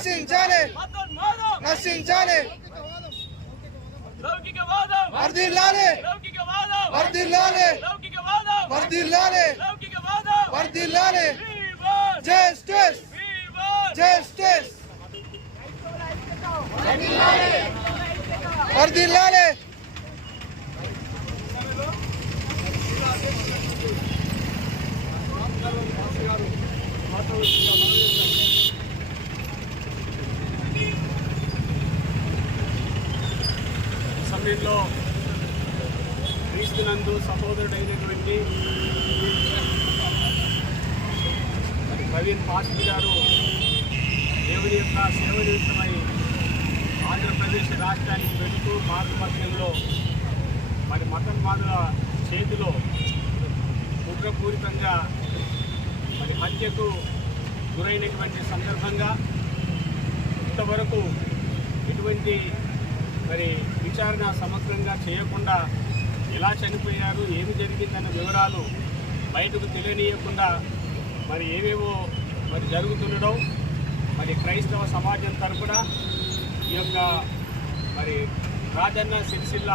నశించాలి మతోన్మాదం నశించాలి లౌకికవాదం వర్ధిల్లాలి లౌకికవాదం వర్ధిల్లాలి లౌకికవాదం వర్ధిల్లాలి లౌకికవాదం వర్ధిల్లాలి We want justice We want justice వర్ధిల్లాలి సమయంలో క్రీస్తునందు సహోదరుడైనటువంటి మరి ప్రవీణ్ పాస్టి గారు దేవుడి యొక్క సేవ నిమిత్తమై ఆంధ్రప్రదేశ్ రాష్ట్రానికి వెళుతూ మార్గమధ్యంలో మరి మతన్మాదుల చేతిలో కుట్రపూరితంగా మరి హత్యకు గురైనటువంటి సందర్భంగా ఇంతవరకు ఎటువంటి మరి విచారణ సమగ్రంగా చేయకుండా ఎలా చనిపోయారు ఏమి జరిగిందన్న వివరాలు బయటకు తెలియనీయకుండా మరి ఏవేవో మరి జరుగుతుండడం మరి క్రైస్తవ సమాజం తరపున ఈ యొక్క మరి రాజన్న సిరిసిల్ల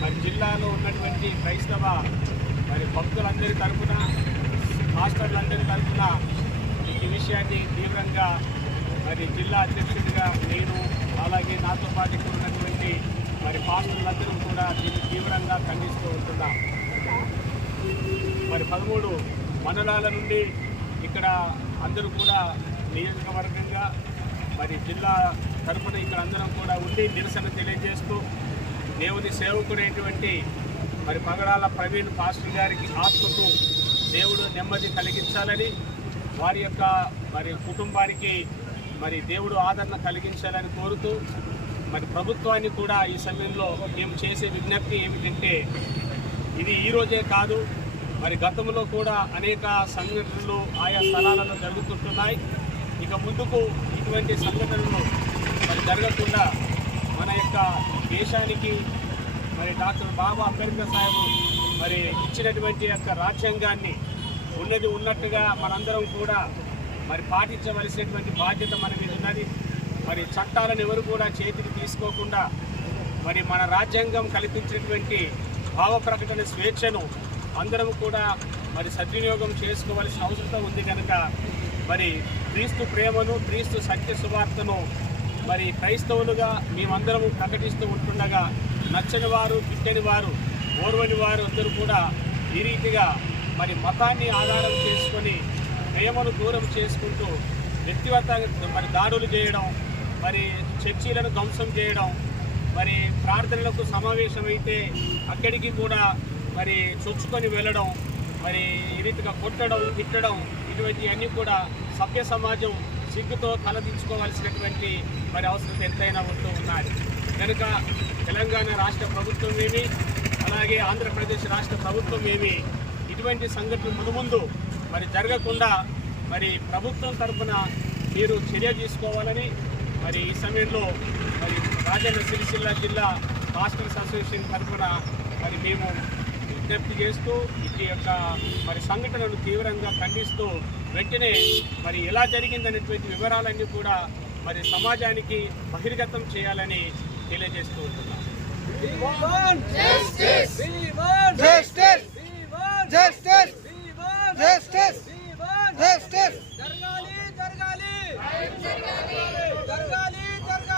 మరి జిల్లాలో ఉన్నటువంటి క్రైస్తవ మరి భక్తులందరి తరఫున మాస్టర్లందరి తరఫున ఈ విషయాన్ని తీవ్రంగా మరి జిల్లా అధ్యక్షుడిగా నేను అలాగే నాతో పాటు ఇక్కడ ఉన్నటువంటి మరి పాస్టర్లందరూ కూడా దీన్ని తీవ్రంగా ఖండిస్తూ ఉంటున్నాం. మరి పదమూడు మండలాల నుండి ఇక్కడ అందరూ కూడా నియోజకవర్గంగా మరి జిల్లా తరఫున ఇక్కడ అందరం కూడా ఉండి నిరసన తెలియజేస్తూ దేవుని సేవకుడైనటువంటి మరి పగడాల ప్రవీణ్ పాస్టర్ గారికి ఆత్మకు దేవుడు నెమ్మది కలిగించాలని వారి యొక్క మరి కుటుంబానికి మరి దేవుడు ఆదరణ కలిగించాలని కోరుతూ మరి ప్రభుత్వాన్ని కూడా ఈ సమయంలో మేము చేసే విజ్ఞప్తి ఏమిటంటే ఇది ఈ రోజే కాదు మరి గతంలో కూడా అనేక సంఘటనలు ఆయా స్థలాలలో జరుగుతుంటున్నాయి. ఇక ముందుకు ఇటువంటి సంఘటనలు మరి జరగకుండా మన యొక్క దేశానికి మరి డాక్టర్ బాబా అంబేద్కర్ సాహెబ్ మరి ఇచ్చినటువంటి యొక్క రాజ్యాంగాన్ని ఉన్నది ఉన్నట్టుగా మనందరం కూడా మరి పాటించవలసినటువంటి బాధ్యత మన మీద ఉన్నది. మరి చట్టాలను ఎవరు కూడా చేతికి తీసుకోకుండా మరి మన రాజ్యాంగం కల్పించినటువంటి భావ ప్రకటన స్వేచ్ఛను అందరం కూడా మరి సద్వినియోగం చేసుకోవాల్సిన అవసరం ఉంది కనుక మరి క్రీస్తు ప్రేమను క్రీస్తు సత్య సువార్తను మరి క్రైస్తవులుగా మేమందరము ప్రకటిస్తూ ఉంటుండగా నచ్చని వారు గిట్టని వారు ఓర్వని వారు అందరూ కూడా ఈ రీతిగా మరి మతాన్ని ఆధారం చేసుకొని ప్రేమను దూరం చేసుకుంటూ వ్యక్తిగత మరి దాడులు చేయడం మరి చర్చీలను ధ్వంసం చేయడం మరి ప్రార్థనలకు సమావేశమైతే అక్కడికి కూడా మరి చొచ్చుకొని వెళ్ళడం మరి ఈ రీతిగా కొట్టడం తిట్టడం ఇటువంటి అన్నీ కూడా సభ్య సమాజం సిగ్గుతో తలదించుకోవాల్సినటువంటి మరి అవసరం ఎంతైనా ఉంటూ ఉన్నది. కనుక తెలంగాణ రాష్ట్ర ప్రభుత్వం ఏమి అలాగే ఆంధ్రప్రదేశ్ రాష్ట్ర ప్రభుత్వం ఏమి ఇటువంటి సంఘటనలు మునుముందు మరి జరగకుండా మరి ప్రభుత్వం తరఫున మీరు చర్య తీసుకోవాలని మరి ఈ సమయంలో మరి రాజన్న సిరిసిల్ల జిల్లా మాస్టర్స్ అసోసియేషన్ తరఫున మరి మేము విజ్ఞప్తి చేస్తూ ఈ యొక్క మరి సంఘటనను తీవ్రంగా ఖండిస్తూ వెంటనే మరి ఎలా జరిగిందనేటువంటి వివరాలన్నీ కూడా మరి సమాజానికి బహిర్గతం చేయాలని తెలియజేస్తూ ఉంటున్నాం. We want We want We want justice!